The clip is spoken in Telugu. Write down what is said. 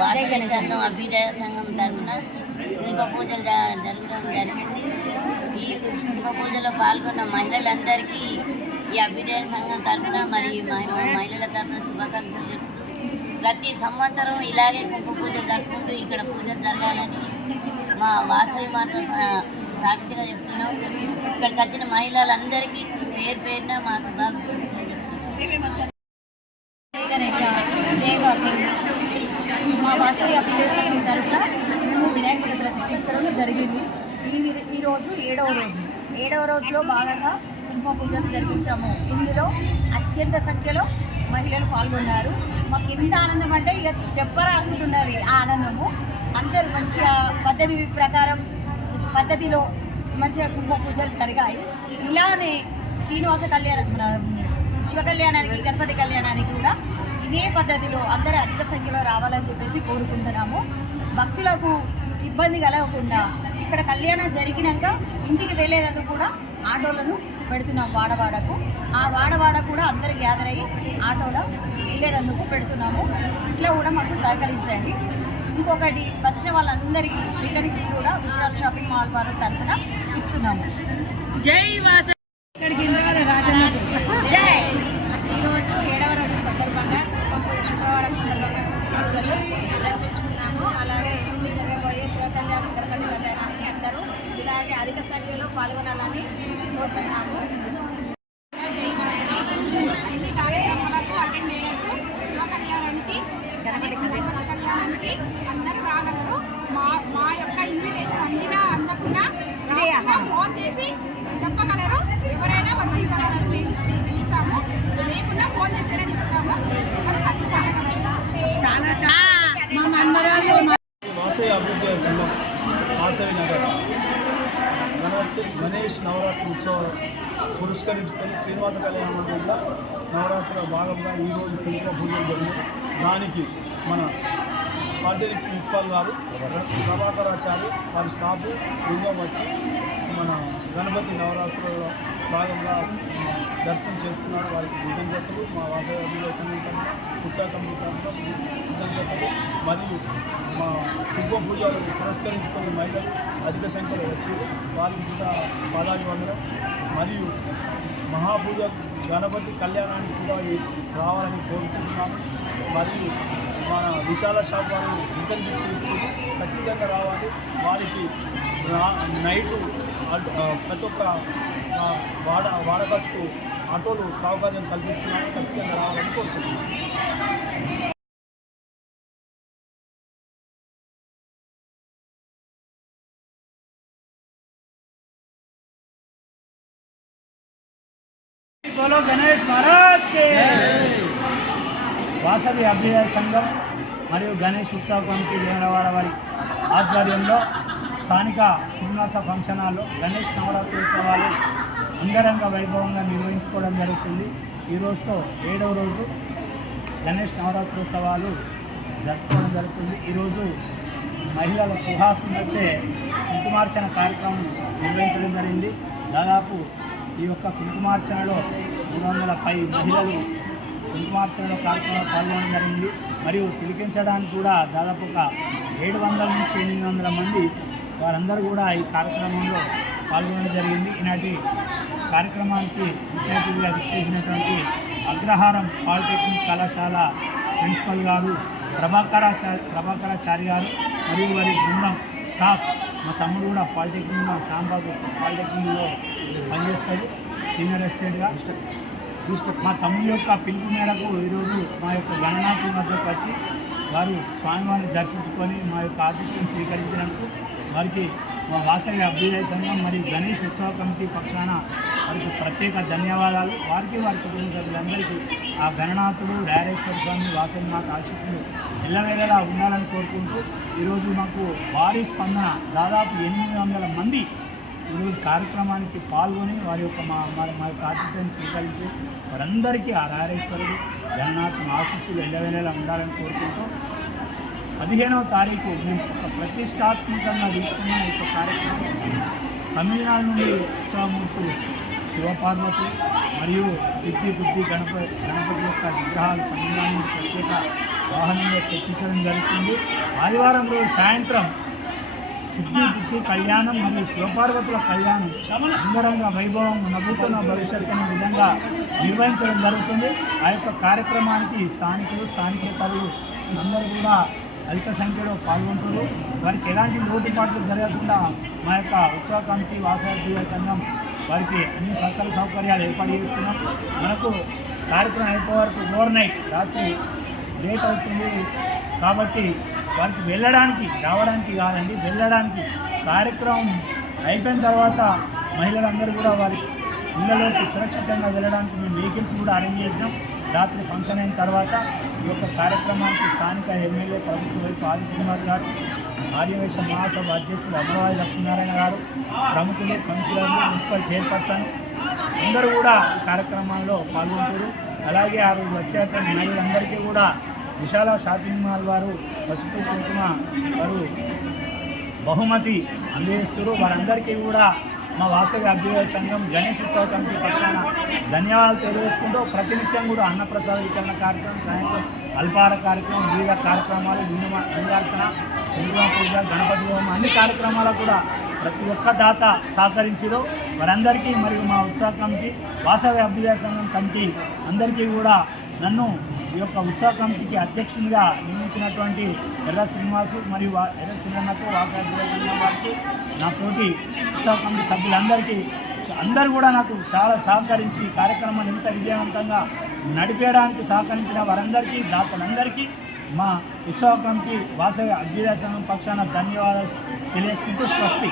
వాసన సంఘం అభ్యుదయ సంఘం తరఫున కుంభ పూజలు జరగడం జరిగింది. ఈ దుర్గ పూజలో పాల్గొన్న మహిళలందరికీ ఈ అభ్యుదయ సంఘం తరఫున మరియు మహిళల తరఫున శుభాకాంక్షలు చెప్తూ ప్రతి సంవత్సరం ఇలాగే కుంభ పూజ జరుపుకుంటూ ఇక్కడ పూజ జరగాలని మా వాసవి మాత సాక్షిగా చెప్తున్నాం. ఇక్కడికి వచ్చిన మహిళలందరికీ పేరు పేరున మా శుభాకాంక్షలు చెప్తున్నాం జై గణేష జై వాసవి మా వాసవి అప్లికేషన్ తరఫున మేము ప్రతిష్ఠించడం జరిగింది. ఈ ఈరోజు ఏడవ రోజు. ఏడవ రోజులో భాగంగా కుంకుమ పూజలు జరిపించాము. ఇందులో అత్యంత సంఖ్యలో మహిళలు పాల్గొన్నారు. మాకు ఎంత ఆనందం అంటే ఇక చెప్పరాకుంటున్నది ఆ ఆనందము. అందరూ మంచిగా పద్ధతి ప్రకారం పద్ధతిలో మంచిగా కుంకుమ పూజలు జరిగాయి. ఇలానే శ్రీనివాస కళ్యాణ శివ కళ్యాణానికి గణపతి కళ్యాణానికి కూడా ఇదే పద్ధతిలో అందరూ అధిక సంఖ్యలో రావాలని చెప్పేసి కోరుకుంటున్నాము. భక్తులకు ఇబ్బంది కలగకుండా ఇక్కడ కళ్యాణం జరిగినాక ఇంటికి వెళ్ళేందుకు కూడా ఆటోలను పెడుతున్నాం వాడవాడకు. ఆ వాడవాడ కూడా అందరూ గ్యాదర్ అయ్యి ఆటోలో వెళ్ళేందుకు పెడుతున్నాము. ఇట్లా కూడా మాకు సహకరించండి. ఇంకొకటి వచ్చిన వాళ్ళందరికీ రిటర్న్కి కూడా విశాల్ షాపింగ్ మాల్ వారి తరఫున ఇస్తున్నాము. జై ఈరోజు ఏడవ రోజు సందర్భంగా శుక్రవారం సందర్భంగా పూజలు జరిపించుకున్నాము అలాగే ఎల్లుండి జరగబోయే శివ కళ్యాణం గణపతి కళ్యాణానికి అందరూ ఇలాగే అధిక సంఖ్యలో పాల్గొనాలని కోరుతున్నాము. కార్యక్రమాలకు అటెండ్ శివ కళ్యాణానికి కళ్యాణానికి అందరూ రాగలరు. మా మా యొక్క ఇన్విటేషన్ అందినా అందకుండా ఫోన్ చేసి చెప్పగలరు. ఎవరైనా వచ్చి ఇవ్వగలరు మేము ఇస్తాము. లేకుండా ఫోన్ చేస్తేనే చెప్తాము. అది తక్కువ చాలా వాసవి అభివృద్ధి సంఘం నగర్. గణేష్ నవరాత్రి ఉత్సవం పురస్కరించుకొని శ్రీనివాస కళ్యాణ మండపంలో నవరాత్రి భాగంగా ఈరోజు కుంకుమ పూజలు జరిగింది దానికి మన పార్టీ ప్రిన్సిపాల్ గారు ప్రభాకరాచారి వారి స్టాఫ్ బృందం వచ్చి మన గణపతి నవరాత్రుల భాగంగా దర్శనం చేసుకున్నారు. వారికి కృతజ్ఞతలు మా వాసవి అభివృద్ధి సంఘం ఉత్సాహ కమిటీ కృతజ్ఞతలు మరియు మా కుంకుమ పూజలు పురస్కరించుకుని మహిళలు అధిక సంఖ్యలో వచ్చి వారికి కూడా పాదాభివందనం మరియు మహాపూజ గణపతి కళ్యాణానికి కూడా రావాలని కోరుకుంటున్నాను. మరియు మన విశాల షాప్ వారు రిటర్న్ గిఫ్ట్ ఇస్తూ ఖచ్చితంగా రావాలి. వారికి రా- నైటు ప్రతి ఒక్క వాడ వాడకట్టు ఆటోలు సౌకర్యం కల్పిస్తున్నాను ఖచ్చితంగా రావాలని కోరుకుంటున్నాను बोलो गणेश महाराज के వాసవి అభ్యుదయ సంఘం మరియు గణేష్ ఉత్సవ కమిటీ వేమలవాడ వారి ఆధ్వర్యంలో స్థానిక శ్రీనివాస ఫంక్షన్ హాల్లో గణేష్ నవరాత్రి ఉత్సవాలు అంగరంగ వైభవంగా నిర్వహించుకోవడం జరుగుతుంది. ఈ రోజుతో ఏడవ రోజు గణేష్ నవరాత్రి ఉత్సవాలు జరుపుకోవడం జరుగుతుంది. ఈరోజు మహిళల సుహాసం వచ్చే కుంకుమార్చన కార్యక్రమం నిర్వహించడం జరిగింది. దాదాపు ఈ యొక్క కుంకుమార్చనలో మూడు వందల పై మహిళలు కుంకుమార్చనలో కార్యక్రమంలో పాల్గొనడం జరిగింది. మరియు తిలకించడానికి కూడా దాదాపు ఒక ఏడు వందల నుంచి ఎనిమిది వందల మంది వారందరూ కూడా ఈ కార్యక్రమంలో పాల్గొనడం జరిగింది. ఈనాటి కార్యక్రమానికి ముఖ్య అతిథిగా విచ్చేసినటువంటి అగ్రహారం పాలిటెక్నిక్ కళాశాల ప్రిన్సిపల్ గారు ప్రభాకరాచారి ప్రభాకరాచారి గారు మరియు వారి బృందం స్టాఫ్ మా తమ్ముడు కూడా పాలిటెక్నిక్లో శాంబాబు పాలిటెక్నిక్లో పనిచేస్తాడు సీనియర్ అసిస్టెంట్గా. మా తమ్ముడి యొక్క పిలుపు మేరకు ఈరోజు మా యొక్క గణనాథుల మధ్యకు వచ్చి వారు స్వామివారిని దర్శించుకొని మా యొక్క ఆతిథ్యం స్వీకరించినందుకు వారికి వాసవి అభ్యుదయ సంఘం మరియు గణేష్ ఉత్సవ కమిటీ పక్షాన వారికి ప్రత్యేక ధన్యవాదాలు. వారికి వారి కుటుంబ సభ్యులందరికీ ఆ గణనాథుడు డైరేశ్వర స్వామి వాసవి మాకు ఆశీస్సులు ఎల్లవేళలా ఉండాలని కోరుకుంటూ ఈరోజు మాకు భారీ స్పందన దాదాపు ఎనిమిది వందల మంది ఈరోజు కార్యక్రమానికి పాల్గొని వారి యొక్క మా మా మా యొక్క ఆతిథ్యాన్ని స్వీకరించి వారందరికీ ఆ రారేశ్వరుడు జగన్నాథ్ ఆశీస్సులు ఎల్లవేళలా ఉండాలని కోరుకుంటూ పదిహేనవ తారీఖు మేము ఒక ప్రతిష్టాత్మకంగా తీసుకున్న ఒక యొక్క కార్యక్రమం తమిళనాడు నుండి ఉత్సవమూర్తులు శివపార్వతి మరియు సిద్ధి బుద్ధి గణప గణపతి యొక్క విగ్రహాలు తమిళనాడు ప్రత్యేక వాహనంలో తెప్పించడం జరుగుతుంది. ఆదివారం రోజు సాయంత్రం సిద్ధి బుద్ధి కళ్యాణం మరియు శివపార్వతుల కళ్యాణం అంగరంగ వైభవం నవ్వుతున్న భవిష్యత్తు అనే విధంగా నిర్వహించడం జరుగుతుంది. ఆ యొక్క కార్యక్రమానికి స్థానికులు స్థానికేతరులు అందరూ కూడా అధిక సంఖ్యలో పాల్గొంటారు వారికి ఎలాంటి లోటుపాట్లు జరగకుండా మా యొక్క ఉత్సవ కమిటీ వాసాయ సంఘం వారికి అన్ని సకల సౌకర్యాలు ఏర్పాటు చేస్తున్నాం. మనకు కార్యక్రమం అయిపోయే వరకు ఓవర్ నైట్ రాత్రి లేట్ అవుతుంది. కాబట్టి వారికి వెళ్ళడానికి రావడానికి కాదండి వెళ్ళడానికి కార్యక్రమం అయిపోయిన తర్వాత మహిళలందరూ కూడా వారి ఇళ్ళలోకి సురక్షితంగా వెళ్ళడానికి మేము వెహికల్స్ కూడా అరేంజ్ చేసినాం. రాత్రి ఫంక్షన్ అయిన తర్వాత ఈ యొక్క కార్యక్రమానికి స్థానిక ఎమ్మెల్యే ప్రభుత్వ వైపు ఆది శ్రీనివాస్ గారు ఆర్యవేశ మహాసభ అధ్యక్షుడు అమరావతి లక్ష్మీనారాయణ గారు ప్రముఖులు కౌన్సిలర్లు మున్సిపల్ చైర్పర్సన్ అందరూ కూడా ఈ కార్యక్రమాల్లో పాల్గొంటారు. అలాగే ఆ రోజు వచ్చేటువంటి మహిళలందరికీ కూడా విశాల షాపింగ్ మాల్ వారు పసుపు కుంకుమ వారు బహుమతి అందజేస్తారు వారందరికీ కూడా మా వాసవి అభ్యుదయ సంఘం గణేష్ ఉత్సవ కమిటీ పక్షాన ధన్యవాదాలు తెలియజేసుకుంటూ ప్రతినిత్యం కూడా అన్నప్రసాద వితరణ కార్యక్రమం సాయంత్రం అల్పార కార్యక్రమం వివిధ కార్యక్రమాలు లింగమ లింగార్చన లింగమ పూజ గణపతి హోమం అన్ని కార్యక్రమాలకు కూడా ప్రతి ఒక్క దాత సహకరించారు వారందరికీ మరియు మా ఉత్సవ కమిటీ వాసవి అభ్యుదయ సంఘం కమిటీ అందరికీ కూడా నన్ను ఈ యొక్క ఉత్సవ కమిటీకి అధ్యక్షునిగా నియమించినటువంటి ఎర్ర శ్రీనివాసు మరియు ఎర్ర శ్రీరన్నకు వాసవి వారికి నాతోటి ఉత్సవ కమిటీ సభ్యులందరికీ అందరూ కూడా నాకు చాలా సహకరించి ఈ కార్యక్రమాన్ని ఇంత విజయవంతంగా నడిపేయడానికి సహకరించిన వారందరికీ దాతలందరికీ మా ఉత్సవ కమిటీ వాసవి అభ్యుదాసనం పక్షాన ధన్యవాదాలు తెలియజేసుకుంటూ స్వస్తి.